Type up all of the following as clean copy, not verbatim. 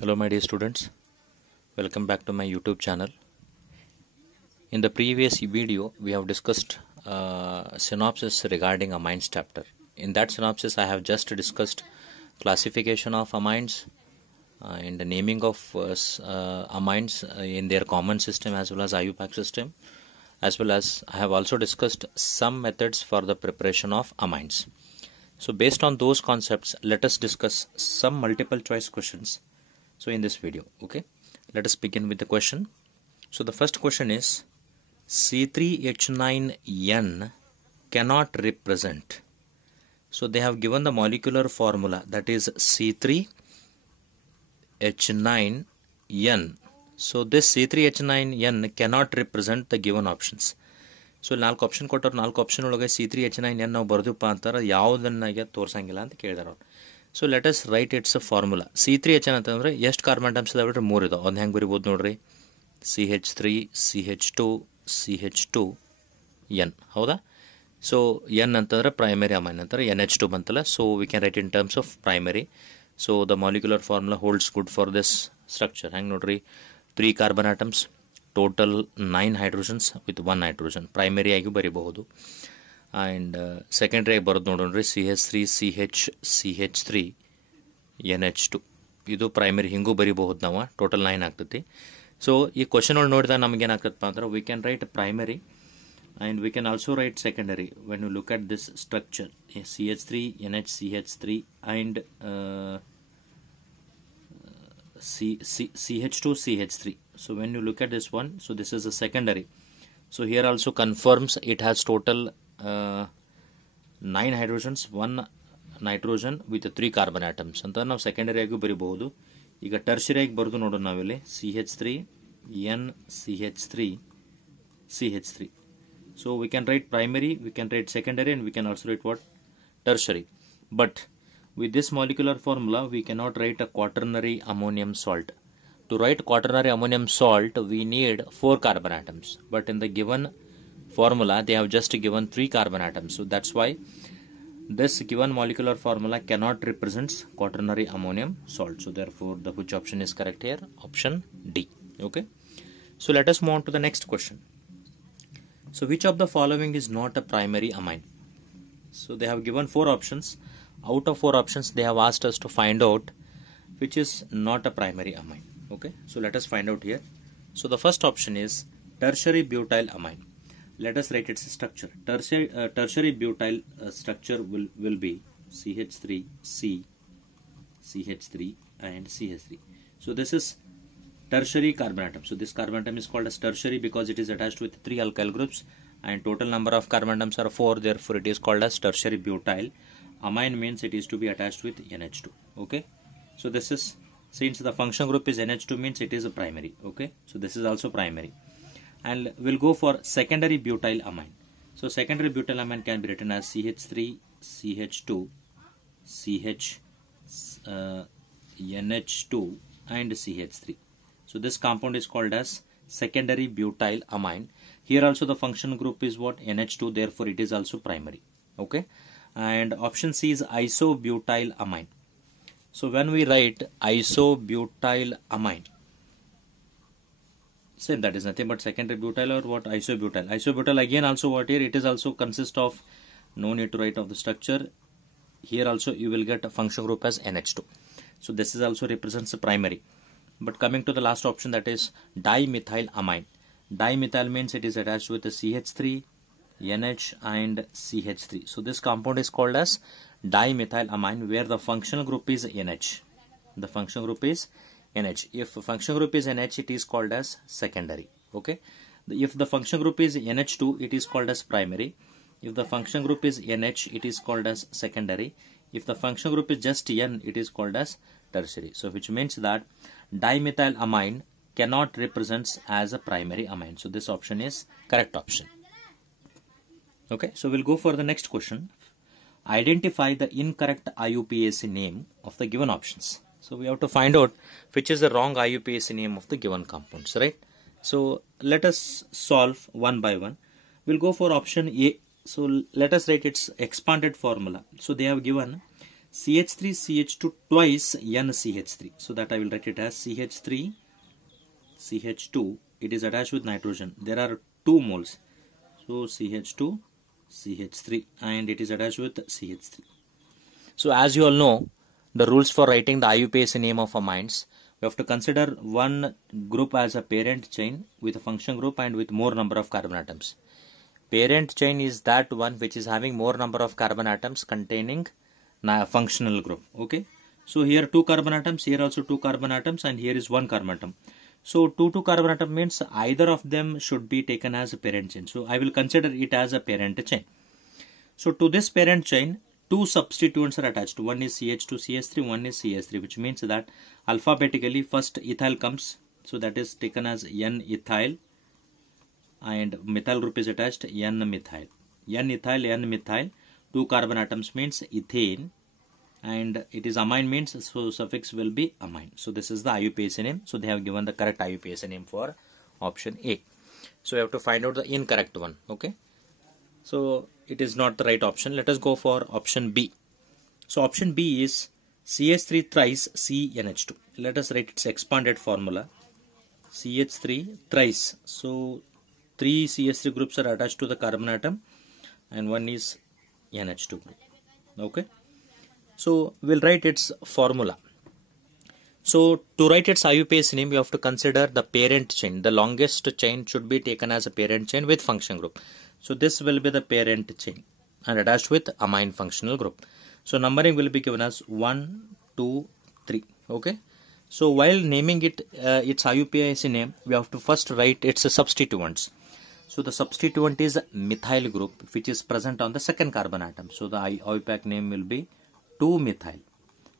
Hello my dear students, welcome back to my YouTube channel. In the previous video we have discussed synopsis regarding amines chapter. In that synopsis I have just discussed classification of amines and the naming of amines in their common system as well as IUPAC system, as well as I have also discussed some methods for the preparation of amines. So based on those concepts, let us discuss some multiple choice questions. So in this video, okay, let us begin with the question. So the first question is C3H9N cannot represent. So they have given the molecular formula, that is C3H9N. So this C3H9N cannot represent the given options. So 4 ಆಪ್ಷನ್ ಕೊಟ್ಟರು. 4 ಆಪ್ಷನ್ ಒಳಗೆ C3H9N ನಾವು ಬರ್ದಪ್ಪ ಅಂತಾರೆ, ಯಾವುದನ್ನಾಗೆ ತೋರಿಸಂಗಿಲ್ಲ ಅಂತ ಕೇಳಿದಾರೆ ಅವ್ರು. So let us right its formula. C3H ಅಂತಂದ್ರೆ ಎಷ್ಟು ಕಾರ್ಬನ್ ಆಟಮ್ಸ್ ಇದಾವೆ? 3 ಇದಾವೆ. ಒಂದು ಹೆಂಗೆ ಬರಿಬೋದು ನೋಡ್ರಿ, CH3 CH2 CH2N, ಹೌದಾ? ಸೊ ಎನ್ ಅಂತಂದ್ರೆ ಪ್ರೈಮರಿ ಅಮೈನ್ ಅಂತಾರೆ, NH2 ಬಂತಲ್ಲ. So we can right in terms of primary. So the molecular formula holds good for this structure. ಹೆಂಗೆ ನೋಡ್ರಿ, 3 carbon atoms, total 9 hydrogens with 1 nitrogen, primary ಆಗಿ ಬರೀಬಹುದು. And secondary ಆಗಿ ಬರೋದು ನೋಡೋಣ್ರಿ, CH3 CH3 NH2, ಇದು ಪ್ರೈಮರಿ ಹಿಂಗೂ ಬರೀಬಹುದು ನಾವು. ಟೋಟಲ್ 9 ಆಗ್ತೈತಿ. ಸೊ ಈ ಕ್ವಶನ್ ಒಳಗೆ ನೋಡಿದಾಗ ನಮಗೇನಾಗ್ತದಪ್ಪ ಅಂದ್ರೆ, we can write primary and we can also write secondary when you look at this structure CH3 NH CH3 and CH2 CH3. So when you look at this one, so this is a secondary. So here also confirms it has total 9 hydrogens, 1 nitrogen with 3 carbon atoms ಅಂತ ನಾವು ಸೆಕೆಂಡರಿ ಆಗಿ ಬರೀಬಹುದು. ಈಗ ಟರ್ಷರಿ ಆಗಿ ಬರೆದು ನೋಡೋಣ ನಾವಿಲ್ಲಿ, CH3 N CH3 CH3. So we can write primary, we can write secondary, and we can also write what? Tertiary. But with this molecular formula we cannot write a quaternary ammonium salt. To write quaternary ammonium salt we need 4 carbon atoms, but in the given formula they have just given 3 carbon atoms. So that's why this given molecular formula cannot represent quaternary ammonium salt. So therefore the which option is correct here? Option D. Okay, so let us move on to the next question. So which of the following is not a primary amine? So they have given 4 options. Out of 4 options they have asked us to find out which is not a primary amine. Okay, so let us find out here. So the first option is tertiary butyl amine. Let us write its structure. Tertiary butyl structure will be CH3C CH3 and CH3. So this is tertiary carbon atom. So this carbon atom is called as tertiary because it is attached with 3 alkyl groups and total number of carbon atoms are 4. Therefore it is called as tertiary butyl. Amine means it is to be attached with NH2. Okay, so this is, since the function group is NH2 means it is a primary. Okay, so this is also primary. And we'll go for secondary butyl amine. So secondary butyl amine can be written as CH3 CH2 CH NH2 and CH3. So this compound is called as secondary butyl amine. Here also the function group is what? NH2, therefore it is also primary. Okay, and option C is isobutyl amine. So when we write isobutyl amine, same, that is nothing but secondary butyl or what? Isobutyl. Isobutyl again also what here? It is also consist of, no need to write of the structure. Here also you will get a function group as NH2. So this is also represents the primary. But coming to the last option, that is dimethyl amine. Dimethyl means it is attached with the CH3, NH and CH3. So this compound is called as dimethyl amine where the functional group is NH. The function group is NH. If function group is NH, it is called as secondary. Okay, if the function group is NH2, it is called as primary. If the function group is NH, it is called as secondary. If the function group is just N, it is called as tertiary. So which means that dimethyl amine cannot represents as a primary amine. So this option is correct option. Okay, so we'll go for the next question. Identify the incorrect IUPAC name of the given options. So we have to find out which is the wrong IUPAC name of the given compounds, right? So let us solve one by one. We'll go for option A. So let us write its expanded formula. So they have given CH3 CH2 twice NCH3. So that I will write it as CH3 CH2. It is attached with nitrogen. There are 2 moles. So CH2 CH3 and it is attached with CH3. So as you all know, the rules for writing the IUPAC name of amines, we have to consider one group as a parent chain with a function group and with more number of carbon atoms. Parent chain is that one which is having more number of carbon atoms containing functional group. Okay. So here 2 carbon atoms, here also 2 carbon atoms, and here is 1 carbon atom. So 2 carbon atom means either of them should be taken as a parent chain. So I will consider it as a parent chain. So to this parent chain, 2 substituents are attached. One is CH2CH3, one is CH3, which means that alphabetically first ethyl comes. So that is taken as N-ethyl, and methyl group is attached, N-methyl. N-ethyl, N-methyl, 2 carbon atoms means ethane, and it is amine means, so suffix will be amine. So this is the IUPAC name. So they have given the correct IUPAC name for option A. So we have to find out the incorrect one. Okay. So it is not the right option. Let us go for option B. So option B is CH3 thrice CNH2. Let us write its expanded formula. CH3 thrice. So 3 CH3 groups are attached to the carbon atom and one is NH2 group. Okay. So we'll write its formula. So to write its IUPAC name, you have to consider the parent chain. The longest chain should be taken as a parent chain with function group. So this will be the parent chain and attached with amine functional group. So numbering will be given as 1, 2, 3. Okay. So while naming it its IUPAC name, we have to first write its substituents. So the substituent is methyl group, which is present on the second carbon atom. So the IUPAC name will be 2-methyl.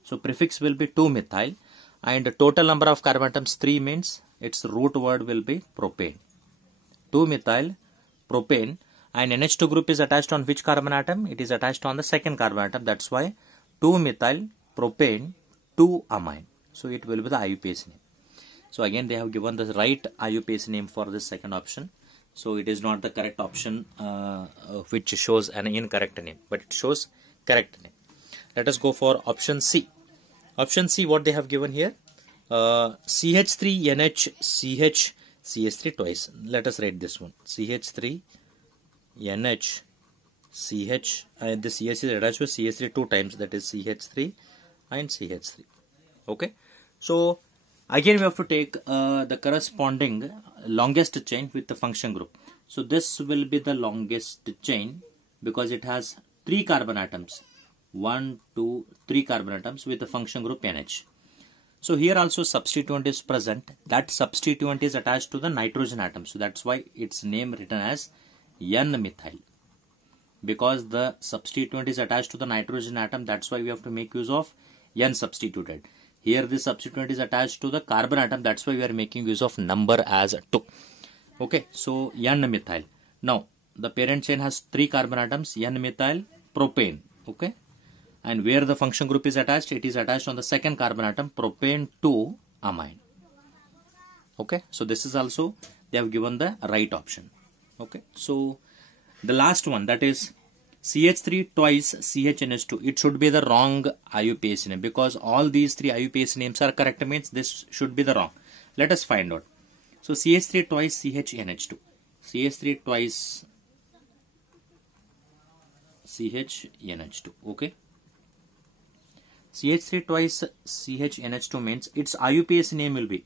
So prefix will be 2-methyl, and the total number of carbon atoms 3 means its root word will be propane. 2-methyl propane, and NH2 group is attached on which carbon atom? It is attached on the second carbon atom. That's why 2-methyl propane 2-amine. So it will be the IUPAC name. So again they have given the right IUPAC name for this second option. So it is not the correct option which shows an incorrect name, but it shows correct name. Let us go for option C. Option C, what they have given here? CH3NH CH CH3 twice. Let us write this one. CH3NH CH, and this CH is attached with CH3 2 times, that is CH3 and CH3. Okay. So again we have to take the corresponding longest chain with the function group. So this will be the longest chain because it has 3 carbon atoms. 1, 2, 3 carbon atoms with the function group NH. So here also substituent is present. That substituent is attached to the nitrogen atom. So that's why its name written as N-methyl. Because the substituent is attached to the nitrogen atom, that's why we have to make use of N substituted. Here this substituent is attached to the carbon atom, that's why we are making use of number as 2. Okay, so N-methyl. Now the parent chain has 3 carbon atoms, N-methyl propane. Okay, and where the function group is attached, it is attached on the second carbon atom, propane 2-amine. Okay, so this is also, they have given the right option. Okay, so the last one, that is CH3 twice CHNH2. It should be the wrong IUPAC name because all these 3 IUPAC names are correct, means this should be the wrong. Let us find out. So CH3 twice CHNH2. CH3 twice CHNH2. Okay. CH3 twice CHNH2 means its IUPAC name will be,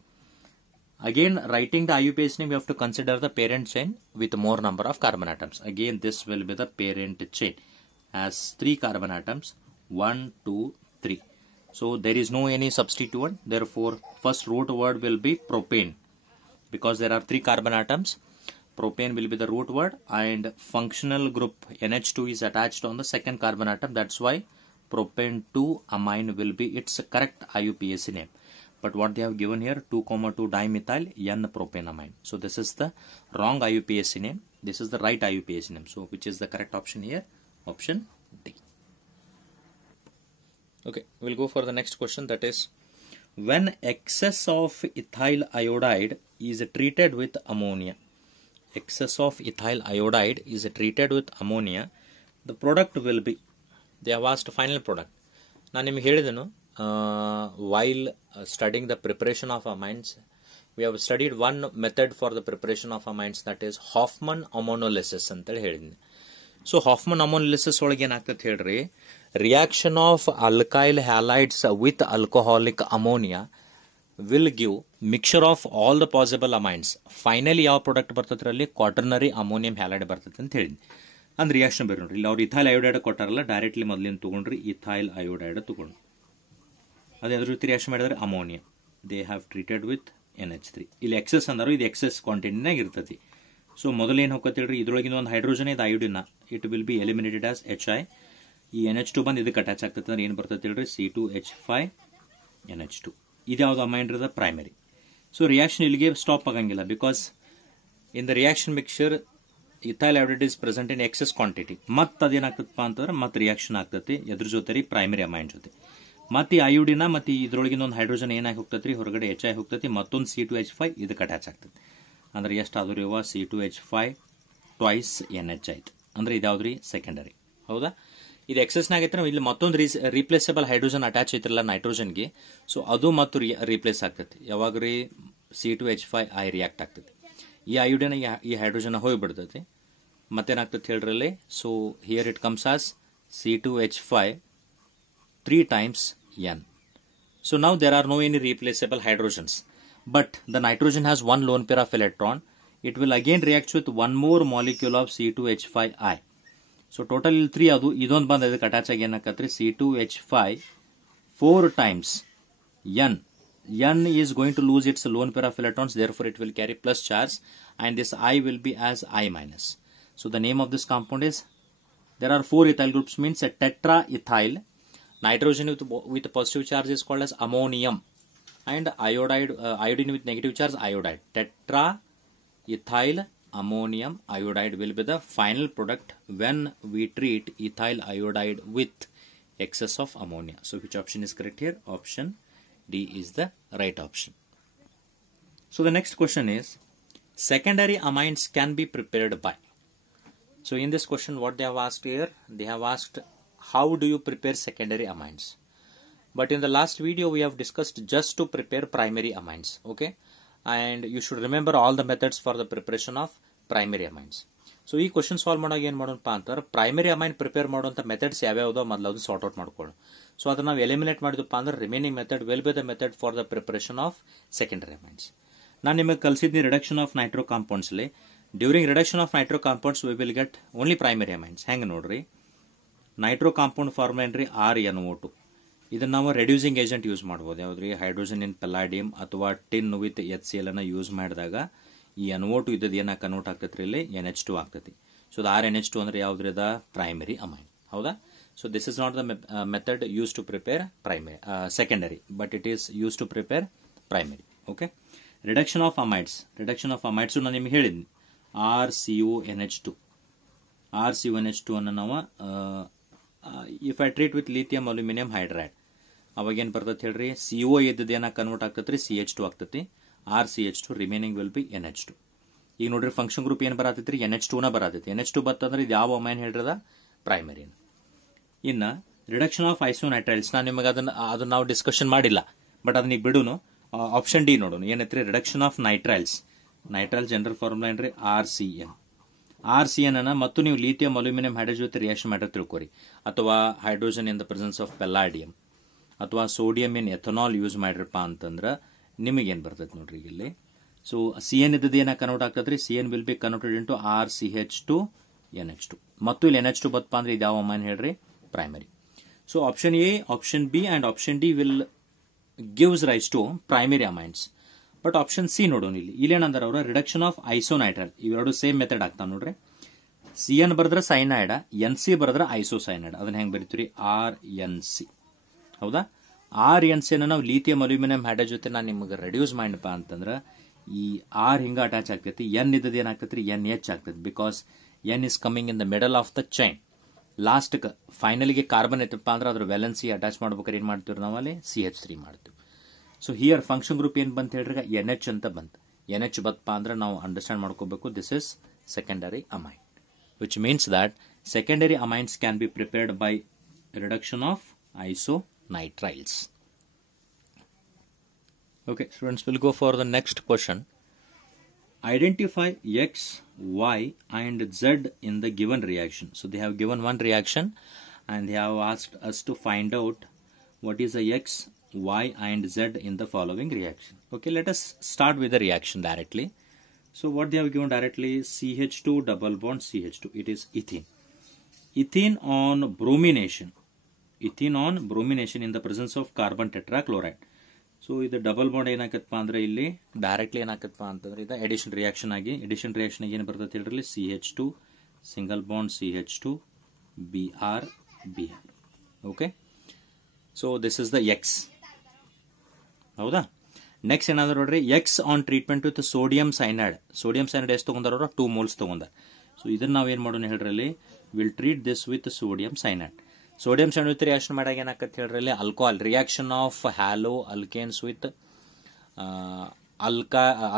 again writing the IUPAC name, you have to consider the parent chain with more number of carbon atoms. Again this will be the parent chain, has 3 carbon atoms, 1, 2, 3. So there is no any substituent, therefore first root word will be propane. Because there are 3 carbon atoms, propane will be the root word, and functional group NH2 is attached on the second carbon atom, that's why propane 2-amine will be its correct IUPAC name. But what they have given here, 2,2 dimethyl N-propanamine. So this is the wrong IUPAC name. This is the right IUPAC name. So which is the correct option here? Option D. Okay, we'll go for the next question, that is, when excess of ethyl iodide is treated with ammonia, excess of ethyl iodide is treated with ammonia, the product will be, they have asked final product. ನಾನು ನಿಮಗೆ ಹೇಳಿದೆನು while studying the preparation of amines we have studied one method for the preparation of amines that is Hofmann ammonolysis ಅಂತೇಳಿ ಹೇಳಿದ್ದೀನಿ. So Hofmann ammonolysis ಒಳಗೆ ಏನಾಗ್ತದೆ ಹೇಳ್ರಿ, reaction of alkyl halides with alcoholic ammonia will give mixture of all the possible amines. Finally ಯಾವ product ಬರ್ತದ್ರಿ ಅಲ್ಲಿ quaternary ammonium halide ಬರ್ತದೆ ಅಂತ ಹೇಳಿದ್ನಿ. ಅಂದ್ರೆ ರಿಯಾಕ್ಷನ್ ಬೇರೆ ನೋಡ್ರಿ, ಇಲ್ಲಿ ಅವ್ರು ಇಥೈಲ್ ಅಯೋಡೈಡ್ ಕೊಟ್ಟಾರಲ್ಲ, ಡೈರೆಕ್ಟ್ಲಿ ಮೊದಲಿನ ತಗೊಂಡ್ರಿ ಇಥೈಲ್ ಅಯೋಡೈಡ್ ತಗೊಂಡ್ರು. ಅದೇ ಅದ್ರ ಜೊತೆ ರಿಯಾಕ್ಷನ್ ಮಾಡಿದ್ರೆ ammonia they have treated with NH3. ಇಲ್ಲಿ ಎಕ್ಸೆಸ್ ಅಂದರು, ಇದು ಎಕ್ಸೆಸ್ ಕ್ವಾಂಟಿಟಿನಾಗ ಇರ್ತೈತಿ. ಸೊ ಮೊದಲೇನು ಹೋಗತ್ತೇಳ್ರಿ, ಇದ್ರೊಳಗಿನ ಒಂದು ಹೈಡ್ರೋಜನ್ ಇದು ಅಯೋಡಿನ, it will be eliminated as HI. ಈ NH2 ಬಂದು ಇದಕ್ಕೆ ಅಟ್ಯಾಚ್ ಆಗ್ತದೆ ಅಂದ್ರೆ ಏನು ಬರ್ತೈತೆ ಹೇಳ್ರಿ, C2H5NH2. ಇದ್ಯಾವ್ದು ಅಮೈನ್ ಇರೋದ ಪ್ರೈಮರಿ. ಸೊ ರಿಯಾಕ್ಷನ್ ಇಲ್ಲಿಗೆ ಸ್ಟಾಪ್ ಆಗಂಗಿಲ್ಲ, because in the reaction mixer ethyl iodide is present in excess quantity. ಮತ್ತೆ ಅದೇನಾಗ್ತದಪ್ಪ ಅಂತಂದ್ರೆ ಮತ್ತೆ ರಿಯಾಕ್ಷನ್ ಆಗ್ತತಿ ಎದ್ರ ಜೊತೆ ರೀ, ಪ್ರೈಮರಿ ಅಮೈನ್ ಜೊತೆ. ಮತ್ತೆ ಈ ಅಯೋಡಿನ ಮತ್ತೆ ಇದ್ರೊಳಗಿನ ಒಂದು ಹೈಡ್ರೋಜನ್ ಏನಾಗಿ ಹೋಗ್ತೈತಿ ಹೊರಗಡೆ, HI ಹೋಗ್ತೈತಿ, ಮತ್ತೊಂದು C2H5 ಇದಕ್ಕೆ ಅಟ್ಯಾಚ್ ಆಗ್ತದೆ. ಅಂದ್ರೆ ಎಷ್ಟು ಆದ್ರೂ ಇವ C2H5 ಟ್ವೈಸ್ NH ಆಯ್ತು. ಅಂದ್ರೆ ಇದಾವ್ದ್ರಿ ಸೆಕೆಂಡರಿ. ಹೌದಾ, ಇದು ಎಕ್ಸೆಸ್ನಾಗ ಐತ್ರ ಇಲ್ಲಿ ಮತ್ತೊಂದು ರೀಪ್ಲೇಸಬಲ್ ಹೈಡ್ರೋಜನ್ ಅಟ್ಯಾಚ್ ಐತ್ರಲ್ಲ ನೈಟ್ರೋಜನ್ಗೆ. ಸೊ ಅದು ಮತ್ತು ರೀಪ್ಲೇಸ್ ಆಗ್ತೈತಿ. ಯಾವಾಗ್ರಿ C2H5I ರಿಯಾಕ್ಟ್ ಆಗ್ತೈತಿ. ಈ ಅಯೋಡಿನ ಈ ಹೈಡ್ರೋಜನ್ ಹೋಗ್ಬಿಡ್ತೈತಿ, ಮತ್ತೇನಾಗ್ತದೆ ಹೇಳ್ರಲ್ಲಿ. So here it comes as C2H5 3 times N. So now there are no any replaceable hydrogens, but the nitrogen has one lone pair of electron. It will again react with one more molecule of C2H5I. So total 3 adu idond band idಕ್ಕೆ ಅಟ್ಯಾಚ್ ಆಗಿ ಏನಕತ್ರಿ C2H5 4 times N. N is going to lose its lone pair of electrons, therefore it will carry plus charge, and this I will be as I minus. So the name of this compound is, there are 4 ethyl groups, means a tetraethyl. Nitrogen with positive charge is called as ammonium, and iodine with negative charge iodide. Tetraethyl ammonium iodide will be the final product when we treat ethyl iodide with excess of ammonia. So which option is correct here? Option D is the right option. So the next question is, secondary amines can be prepared by. So in this question what they have asked here, they have asked how do you prepare secondary amines. But in the last video we have discussed just to prepare primary amines. Okay, and you should remember all the methods for the preparation of primary amines. So ಈ question solve ಮಾಡಾಗ ಏನು ಮಾಡೋಣಪ್ಪ ಅಂತಾರೆ, primary amine prepare ಮಾಡುವಂಥ ಮೆಥಡ್ಸ್ ಯಾವ್ಯಾವುದೋ ಮೊದಲು ಅದು sort out ಮಾಡ್ಕೊಳ್ಳಿ. ಸೊ ಅದನ್ನ ನಾವು ಎಲಿಮಿನೇಟ್ ಮಾಡಿದಪ್ಪ ಅಂದ್ರೆ remaining method will be the method for the preparation of secondary amines. ನಾನು ನಿಮಗೆ ಕಲಿಸಿದ್ನಿ ರಿಡಕ್ಷನ್ ಆಫ್ ನೈಟ್ರೋ ಕಾಂಪೌಂಡ್ಸ್ಲಿ. During reduction of nitro compounds we will get only primary amines. ಹೆಂಗೆ ನೋಡ್ರಿ, ನೈಟ್ರೋ ಕಾಂಪೌಂಡ್ ಫಾರ್ಮುಲಾ ಏನ್ರಿ RNO2. ಇದನ್ನ ನಾವು ರೆಡ್ಯೂಸಿಂಗ್ ಏಜೆಂಟ್ ಯೂಸ್ ಮಾಡ್ಬೋದು. ಯಾವ್ದ್ರಿ, ಹೈಡ್ರೋಜನ್ ಇನ್ ಪೆಲಾಡಿಯಂ ಅಥವಾ ಟಿನ್ ವಿತ್ HCl ಅನ್ನ ಯೂಸ್ ಮಾಡಿದಾಗ ಈ NO2 ಇದ್ದದ್ದು ಏನ ಕನ್ವರ್ಟ್ ಆಗ್ತೈತ್ರಿ, ಇಲ್ಲಿ NH2 ಆಗ್ತೈತಿ. ಸೊ RNH2 ಅಂದ್ರೆ ಯಾವ್ದ್ರಿ, ದ ಪ್ರೈಮರಿ ಅಮೈನ್. ಹೌದಾ, so this is not the method use to prepare primary secondary, but it is use to prepare primary. Okay, reduction of amides. Reduction of amides ನಾನು ನಿಮ್ಗೆ ಹೇಳಿದ್ನಿ, RCONH2 ಅನ್ನು ನಾವು if I treat with lithium aluminium hydride, ಅವಾಗ ಏನ್ ಬರ್ತೈತಿ ಹೇಳ್ರಿ, CO ಇದ್ದದ್ದು ಏನ ಕನ್ವರ್ಟ್ ಆಗ್ತೈತ್ರಿ, CH2 ಆಗ್ತೈತಿ. RCH2 remaining will be NH2. ಈಗ ನೋಡ್ರಿ ಫಂಕ್ಷನ್ ಗ್ರೂಪ್ ಏನ್ ಬರತೈತ್ರಿ, NH2 ನ ಬರತೈತಿ. NH2 ಬತ್ತಂದ್ರೆ ಇದು ಯಾವ ಅಮೈನ್ ಹೇಳ್ರದ, ಪ್ರೈಮರಿ. ಇನ್ನ ರಿಡಕ್ಷನ್ ಆಫ್ ಐಸೋನೈಟ್ರೈಲ್ಸ್, ನಾನು ನಿಮಗೆ ಅದನ್ನ ನಾವು ಡಿಸ್ಕಷನ್ ಮಾಡಿಲ್ಲ, ಬಟ್ ಅದನ್ನ ಈಗ ಬಿಡುನು. ಆಪ್ಷನ್ ಡಿ ನೋಡೋಣ ಏನೈತ್ರಿ, reduction of nitriles. Nitrile general formula ಏನ್ರಿ, RCN ಅನ್ನ ಮತ್ತು ನೀವು ಲಿಥಿಯಂ ಅಲ್ಯೂಮಿನಿಯಂ ಹೈಡ್ರೋಜನ್ ಜೊತೆ ರಿಯಾಕ್ಷನ್ ಮಾಡ್ರೆ ತಿಳ್ಕೊರಿ, ಅಥವಾ hydrogen in the presence of palladium ಅಥವಾ ಸೋಡಿಯಂ ಇನ್ ಎಥನಾಲ್ ಯೂಸ್ ಮಾಡ್ರಪ್ಪ ಅಂತಂದ್ರೆ ನಿಮಗೇನ್ ಬರ್ತೈತಿ ನೋಡ್ರಿ ಇಲ್ಲಿ. ಸೊ CN ಇದ್ದದ್ದು ಏನ ಕನ್ವರ್ಟ್ ಆಗ್ತದ್ರಿ, CN will be converted into RCH2 NH2. ಮತ್ತು ಇಲ್ಲಿ NH2 ಬತ್ತಪ್ಪ ಅಂದ್ರೆ ಇದು ಯಾವ ಅಮೈನ್ ಹೇಳ್ರಿ, primary. So option A, option B and option D will gives rise to primary amines. But option C ನೋಡೋಣ, ಇಲ್ಲಿ ಏನಂದ್ರೆ ಅವರು ರಿಡಕ್ಷನ್ ಆಫ್ ಐಸೋನೈಟ್ರಲ್, ಇವೆರಡು ಸೇಮ್ ಮೆಥಡ್ ಆಗ್ತಾವ ನೋಡ್ರಿ. CN ಬರೆದ್ರೆ ಸೈನೈಡ್, NC ಬರೆದ್ರೆ ಐಸೋಸೈನೈಡ್. ಅದನ್ನ ಹೆಂಗ್ ಬರೀತೀರಿ, RNC. ಹೌದಾ, RNC ನಾವು ಲಿಥಿಯಂ ಅಲ್ಯೂಮಿನಿಯಂ ಹೈಡ್ರೈಡ್ ಜೊತೆ ನಾನು ನಿಮಗೆ ರೆಡ್ಯೂಸ್ ಮಾಡಪ್ಪ ಅಂತಂದ್ರೆ ಈ R ಹಿಂಗ ಅಟ್ಯಾಚ್ ಆಗ್ತೈತಿ, N ಇದ್ದದ್ದು ಏನಾಗ್ತೈತಿ, NH ಆಗ್ತೈತಿ. Because N is coming in the middle of the chain. Last ಫೈನಲ್ಗೆ ಕಾರ್ಬನ್ ಐತಪ್ಪ ಅಂದ್ರೆ ಅದ್ರ ವ್ಯಾಲೆನ್ಸಿ ಅಟ್ಯಾಚ್ ಮಾಡ್ಬೇಕಾದ್ರೆ ಏನ್ ಮಾಡ್ತೀವಿ ನಾವು, ಅಲ್ಲಿ CH3 ಮಾಡ್ತೀವಿ. ಸೊ ಹಿಯರ್ ಫಂಕ್ಷನ್ ಗ್ರೂಪ್ ಏನ್ ಬಂತ ಹೇಳ್ರಿ, NH ಅಂತ ಬಂತು. NH ಬತ್ತಪ್ಪ ಅಂದ್ರೆ ನಾವು ಅಂಡರ್ಸ್ಟ್ಯಾಂಡ್ ಮಾಡ್ಕೋಬೇಕು, this is secondary amine, which means that secondary amines can be prepared by reduction of isonitrile. nitriles. Okay, students, we'll go for the next question. Identify X, Y and Z in the given reaction. So they have given one reaction and they have asked us to find out what is the X, Y and Z in the following reaction. Okay, let us start with the reaction directly. So what they have given directly, CH2 double bond CH2, it is ethene. Ethene on bromination. Ethene on bromination in the presence of carbon tetrachloride. So ಇದು double bond ಏನಾಗತ್ತಪ್ಪ ಅಂದ್ರೆ ಇಲ್ಲಿ ಡೈರೆಕ್ಟ್ಲಿ ಏನಾಗತ್ತಪ್ಪ ಅಂತಂದ್ರೆ ಇದು edition reaction ಆಗಿ ಏನು ಬರ್ತದೆ ಹೇಳ್ರಿ, CH2 single bond CH2 Br Br. Okay, so this is the X. ಹೌದಾ? ನೆಕ್ಸ್ಟ್ ಏನಾದ್ರು ನೋಡ್ರಿ, X on treatment with sodium cyanide. Sodium cyanide ಎಷ್ಟು ತಗೊಂಡಾರ? 2 moles ತಗೊಂಡಾರ. ಸೊ ಇದನ್ನ ನಾವೇನ್ ಮಾಡೋಣ ಹೇಳ್ರಿ, will treat this with sodium cyanide. Sodium cyanide with reaction ಮಾಡಾಗ ಏನಾಗತ್ತೆ ಹೇಳ್ರಿ, alcohol reaction of halo alkanes with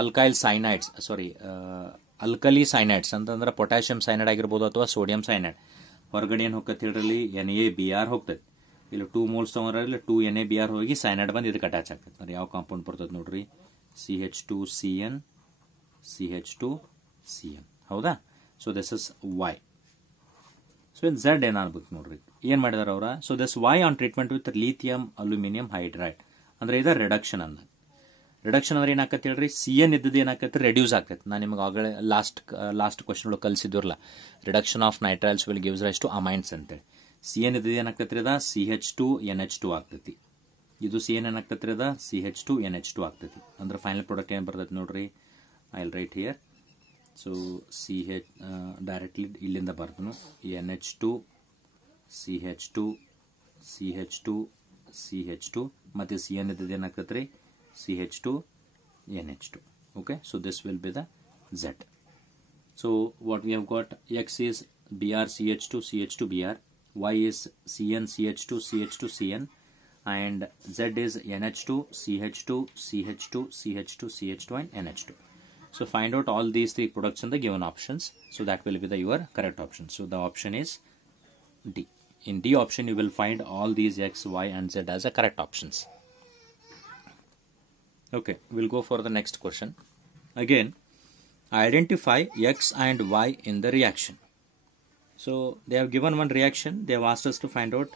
alkyl cyanides, sorry alkali cyanides ಅಂತಂದ್ರೆ ಪೊಟ್ಯಾಷಿಯಂ ಸೈನೈಡ್ ಆಗಿರ್ಬೋದು ಅಥವಾ ಸೋಡಿಯಂ ಸೈನೈಡ್. ಹೊರಗಡೆ ಏನು ಹೋಗತ್ತೆ ಹೇಳ್ರಿ, NaBr ಹೋಗ್ತದೆ. ಇಲ್ಲಿ 2 moles ತಗೊಂಡ್ರೆ 2 NaBr ಹೋಗಿ ಸೈನೈಡ್ ಬಂದು ಇದಕ್ಕೆ ಅಟ್ಯಾಚ್ ಆಗ್ತದೆ. ಅಂದ್ರೆ ಯಾವ ಕಾಂಪೌಂಡ್ ಬರ್ತದೆ ನೋಡ್ರಿ, CH2CN CH2CN. ಹೌದಾ? So this is Y. So ಇದು Z ಏನಾಗ್ಬೇಕು ನೋಡ್ರಿ, ಏನ್ ಮಾಡಿದಾರ ಅವರ. So this Y on treatment with lithium aluminium hydride, ಅಂದ್ರೆ ಇದು ರಿಡಕ್ಷನ್ ಅಂದ. ರಿಡಕ್ಷನ್ ಅಂದ್ರೆ ಏನಾಕತ್ತೆ ಹೇಳ್ರಿ, CN ಇದ್ದದ್ದು ಏನಾಕತ್ತೆ, ರೆಡ್ಯೂಸ್ ಆಕತ್ತೆ. ನಾನು ನಿಮಗೆ ಆಗಲೇ ಲಾಸ್ಟ್ ಕ್ವಶನ್ ಒಳಗೆ ಕಲಿಸಿದ್ರಲ್ಲ, reduction of nitriles will gives rise to amines ಅಂತೇಳಿ. CN ಇದ್ದದ್ದು ಏನಾಕತ್ರಿ, ಅದ CH2NH2 ಆಗ್ತೈತಿ. ಇದು CN ಏನಾಗ್ತೈತ್ರಿ, ಅದ CH2NH2 ಆಗ್ತೈತಿ. ಅಂದ್ರೆ ಫೈನಲ್ ಪ್ರಾಡಕ್ಟ್ ಏನ್ ಬರ್ತೈತಿ ನೋಡ್ರಿ, I will write here. So CH directly ಇಲ್ಲಿಂದ ಬರ್ತನು, NH2 CH2 CH2 CH2 ಮತ್ತೆ CN ಇದ್ದದ್ದು ಏನಾಗ್ತೈತ್ರಿ, CH2NH2. Okay, so this will be the Z. So what we have got, X is Br CH2 CH2 Br, Y is CN CH2 CH2 CN, and Z is NH2 CH2 CH2 CH2 CH2 and NH2. So find out all these three products in the given options. So that will be your correct option. So the option is D. In D option you will find all these X, Y and Z as the correct options. Okay, we'll go for the next question. Again, identify X and Y in the reaction. So they have given one reaction, they have asked us to find out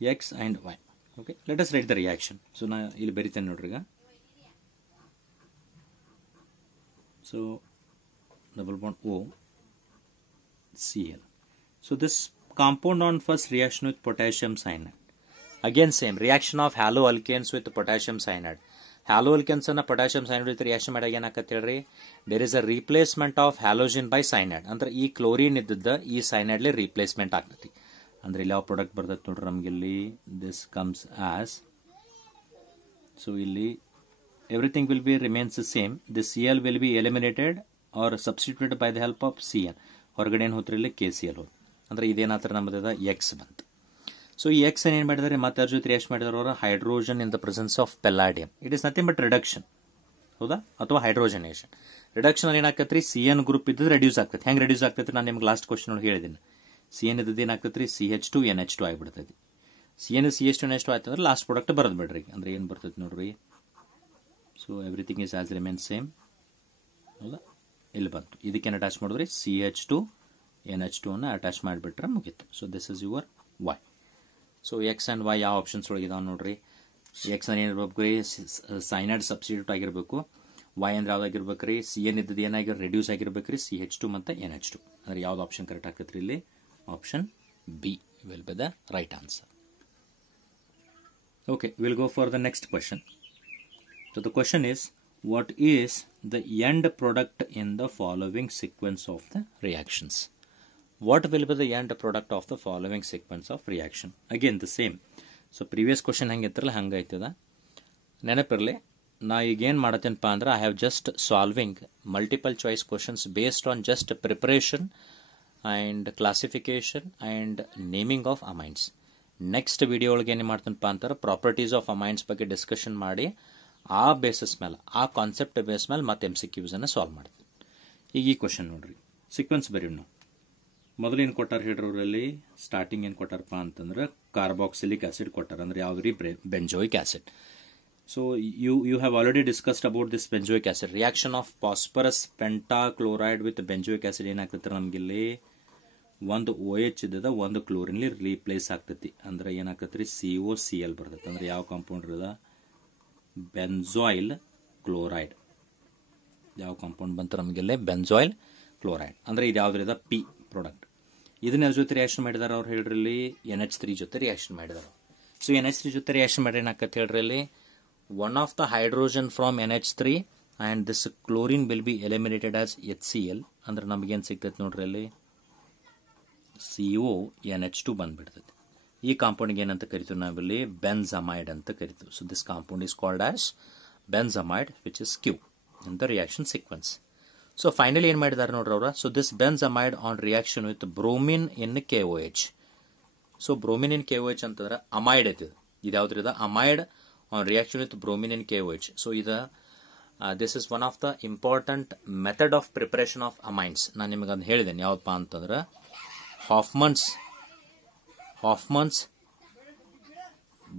X and Y. Okay, let us write the reaction. So na ಇಲ್ಲಿ ಬರಿತೇನೆ ನೋಡ್ರಿ ಈಗ. So double bond O Cl. So this compound on first reaction with potassium cyanide. Again same reaction of haloalkanes with potassium cyanide. Haloalkanes ಅನ್ನ potassium cyanide with reaction ಮಾಡಿದಾಗ ಏನಾಗತ್ತೆ ಹೇಳ್ರಿ, there is a replacement of halogen by cyanide. ಅಂದ್ರೆ ಈ ಕ್ಲೋರಿನ್ ಇದ್ದದ್ದ ಈ ಸೈನೈಡ್ ಲಿ ರಿಪ್ಲೇಸ್ಮೆಂಟ್ ಆಗ್ತೈತಿ. ಅಂದ್ರೆ ಇಲ್ಲಿ ಯಾವ ಪ್ರಾಡಕ್ಟ್ ಬರ್ತೈತಿ ನೋಡ್ರಿ ನಮ್ಗೆ ಇಲ್ಲಿ, this comes as, so ಇಲ್ಲಿ everything will be remains the same. The Cl will be eliminated or substituted by the help of Cn. ಹೊರಗಡೆ ಏನು ಹೋತ್ರಿ, ಇಲ್ಲಿ KCl ಹೋದ್. ಅಂದ್ರೆ ಇದೇನಾತ್ರ ನಮ್ಮದ X ಬಂತು. ಸೊ ಈ X ಏನ್ ಮಾಡಿದಾರೆ, ಮತ್ತೆ ಅದ್ರ ಜೊತೆ ರಿಯಾಕ್ಟ್ ಮಾಡಿದಾರೆ ಅವರು, hydrogen in the presence of palladium. It is nothing but reduction. ಹೌದಾ? ಅಥವಾ ಹೈಡ್ರೋಜನೇಷನ್. ರಿಡಕ್ಷನ್ ಅಲ್ಲಿ ಏನಾಗ್ತೈತ್ರಿ, CN ಗ್ರೂಪ್ ಇದ್ದದ್ದು ರೆಡ್ಯೂಸ್ ಆಗ್ತೈತಿ. ಹೆಂಗ್ ರೆಡ್ಯೂಸ್ ಆಗ್ತೈತಿ, ನಾನು ನಿಮ್ಗೆ ಲಾಸ್ಟ್ ಕ್ವಶನ್ ಒಳಗೆ ಹೇಳಿದ್ದೀನಿ. CN ಇದ್ದದ್ದು ಏನಾಗ್ತೈತ್ರಿ, CH2NH2 ಆಗಿಬಿಡ್ತೈತಿ. CN CH2NH2 ಆಯ್ತು ಅಂದ್ರೆ ಲಾಸ್ಟ್ ಪ್ರಾಡಕ್ಟ್ ಬರೋದು ಬಿಡ್ರಿ. ಅಂದ್ರೆ ಏನ್ ಬರ್ತೈತಿ ನೋಡ್ರಿ, so everything is as remain same. ಹೌದಾ? ಇಲ್ಲಿ ಬಂತು. ಇದಕ್ಕೇನು ಅಟ್ಯಾಚ್ ಮಾಡಿದ್ರಿ, CH2NH2 ಅನ್ನ ಅಟ್ಯಾಚ್ ಮಾಡಿಬಿಟ್ರೆ ಮುಗೀತು. So this is your Y. So X and Y ಯಾವ ಆಪ್ಷನ್ಸ್ ಒಳಗೆ ಇದಾವೆ ನೋಡ್ರಿ. ಎಕ್ಸ್ ಅಂದ್ರೆ ಏನಿರ್ಬೇಕು, ಸೈನೈಡ್ ಸಬ್ಸ್ಟಿಟ್ಯೂಟ್ ಆಗಿರ್ಬೇಕು. ವೈ ಅಂದ್ರೆ ಯಾವ್ದಾಗಿರ್ಬೇಕು ರೀ, CN ಇದ್ದದ್ದು ಏನಾಗಿರೋ ರೆಡ್ಯೂಸ್ ಆಗಿರ್ಬೇಕ್ರಿ, CH2 ಮತ್ತೆ NH2. ಅಂದ್ರೆ ಯಾವ್ದು ಆಪ್ಷನ್ ಕರೆಕ್ಟ್ ಆಗ್ತೈತ್ರಿ ಇಲ್ಲಿ, option B will be the right answer. Okay, will go for the next question. So the question is, what is the end product in the following sequence of the reactions? What will be the end product of the following sequence of reaction? Again the same. So previous question ಹೆಂಗಿತ್ತರಲ್ಲ ಹಂಗೈತದ. ನೆನಪಿರಲಿ, ನಾ ಈಗ ಏನು ಮಾಡತ್ತೇನಪ್ಪ ಅಂದ್ರೆ, I have just solving multiple choice questions based on just preparation and classification and naming of amines. Next video ಒಳಗೆ ಏನು ಮಾಡ್ತೇನಪ್ಪ ಅಂತಾರೆ, ಪ್ರಾಪರ್ಟೀಸ್ ಆಫ್ ಅಮೈನ್ಸ್ ಬಗ್ಗೆ ಡಿಸ್ಕಷನ್ ಮಾಡಿ ಆ ಬೇಸಿಸ್ ಮೇಲೆ, ಆ ಕಾನ್ಸೆಪ್ಟ್ ಬೇಸ್ ಮೇಲೆ ಮತ್ತೆ MCQs ಅನ್ನು ಸಾಲ್ವ್ ಮಾಡ್ತೀವಿ. ಈಗ ಈ ಕ್ವಶನ್ ನೋಡ್ರಿ, ಸೀಕ್ವೆನ್ಸ್ ಬರೀ ನಾವು. ಮೊದಲೇನು ಕೊಟ್ಟಾರ ಹೇಳ್ರಿ ಅವರಲ್ಲಿ, ಸ್ಟಾರ್ಟಿಂಗ್ ಏನು ಕೊಟ್ಟಾರಪ್ಪ ಅಂತಂದ್ರೆ ಕಾರ್ಬಾಕ್ಸಿಲಿಕ್ ಆಸಿಡ್ ಕೊಟ್ಟಾರ ಅಂದ್ರೆ ಯಾವ್ದ್ರಿ benzoic acid. So you have already discussed about this benzoic acid. Reaction of phosphorus pentachloride with benzoic acid ಏನಾಗ್ತೈತೆ ನಮಗಿಲ್ಲಿ ಒಂದು OH ಇದ್ದದ ಒಂದು ಕ್ಲೋರಿನ್ಲಿ ರೀಪ್ಲೇಸ್ ಆಗ್ತೈತಿ. ಅಂದ್ರೆ ಏನಾಗ್ತೈತಿ COCl ಬರ್ತೈತಿ. ಅಂದ್ರೆ ಯಾವ ಕಾಂಪೌಂಡ್ ಇರದ ಬೆಂಜಾಯಿಲ್ ಕ್ಲೋರೈಡ್. ಯಾವ ಕಾಂಪೌಂಡ್ ಬಂತ ನಮಗಿಲ್ಲಿ ಬೆಂಜಾಯಿಲ್ ಕ್ಲೋರೈಡ್. ಅಂದ್ರೆ ಇದು ಯಾವ್ದ್ರದ ಪಿ ಪ್ರಾಡಕ್ಟ್. ಇದನ್ನ ಜೊತೆ ರಿಯಾಕ್ಷನ್ ಮಾಡಿದಾರೆ ಅವ್ರು ಹೇಳ್ರಿ NH3 ಜೊತೆ ರಿಯಾಕ್ಷನ್ ಮಾಡಿದಾರೆ. ಸೊ NH3 ಜೊತೆ ರಿಯಾಕ್ಷನ್ ಮಾಡಿ ಏನಾಗತ್ತೆ ಹೇಳ್ರಿ, one of the hydrogen from NH3 and this chlorine will be eliminated as HCl. ಅಂದ್ರೆ ನಮಗೇನು ಸಿಗ್ತೈತೆ ನೋಡ್ರಿ ಅಲ್ಲಿ CONH2 ಬಂದ್ಬಿಡ್ತೈತಿ. ಈ ಕಾಂಪೌಂಡ್ಗೆ ಏನಂತ ಕರಿತೀವಿ ನಾವಿಲ್ಲಿ ಬೆನ್ಜಮೈಡ್ ಅಂತ ಕರಿತೀವಿ. So this compound is called as benzamide which is Q in the reaction sequence. So finally ಏನು ಮಾಡಿದ್ದಾರೆ ನೋಡ್ರಿ ಅವ್ರ. So this benzamide on reaction with bromine in KOH. So bromine in KOH ಅಂತಂದ್ರೆ ಅಮೈಡ್ ಐತಿ. ಇದು ಯಾವ್ದ್ರಿ ಇದ amide on reaction with bromine in KOH. So this is one of the important method of preparation of amines. ನಾನು ನಿಮಗೆ ಅದನ್ನ ಹೇಳಿದ್ದೇನೆ ಯಾವಪ್ಪ ಅಂತಂದ್ರೆ Hoffman's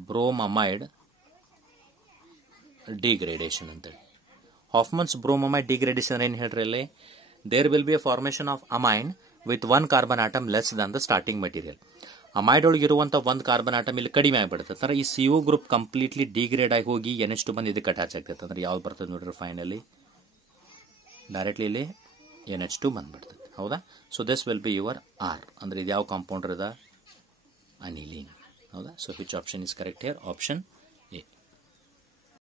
bromamide degradation ಅಂತೇಳಿ. Hoffman's bromamide degradation ಏನು ಹೇಳ್ರಿ ಅಲ್ಲಿ, there will be a formation of amine with one carbon atom less than the starting material. Amide ಒಳಗೆ ಇರುವಂತ ಒಂದು ಕಾರ್ಬನ್ ಆಟಮ್ ಇಲ್ಲಿ ಕಡಿಮೆ ಆಗಿಬಿಡುತ್ತೆ. ಅಂದ್ರೆ ಈ CO ಗ್ರೂಪ್ ಕಂಪ್ಲೀಟ್ಲಿ ಡಿಗ್ರೇಡ್ ಆಗಿ ಹೋಗಿ NH2 ಬಂದು ಇದಕ್ಕೆ ಅಟ್ಯಾಚ್ ಆಗ್ತೈತೆ. ಅಂದ್ರೆ ಯಾವ್ದು ಬರ್ತದೆ ನೋಡ್ರಿ ಫೈನಲಿ ಡೈರೆಕ್ಟ್ಲಿ ಇಲ್ಲಿ NH2 ಬಂದ್ಬಿಡ್ತದೆ. ಹೌದಾ. So this will be your R. ಅಂದ್ರೆ ಇದು ಯಾವ ಕಾಂಪೌಂಡರ್ ಇದ ಅನಿಲೀನ್. ಹೌದಾ. So which option is correct here? Option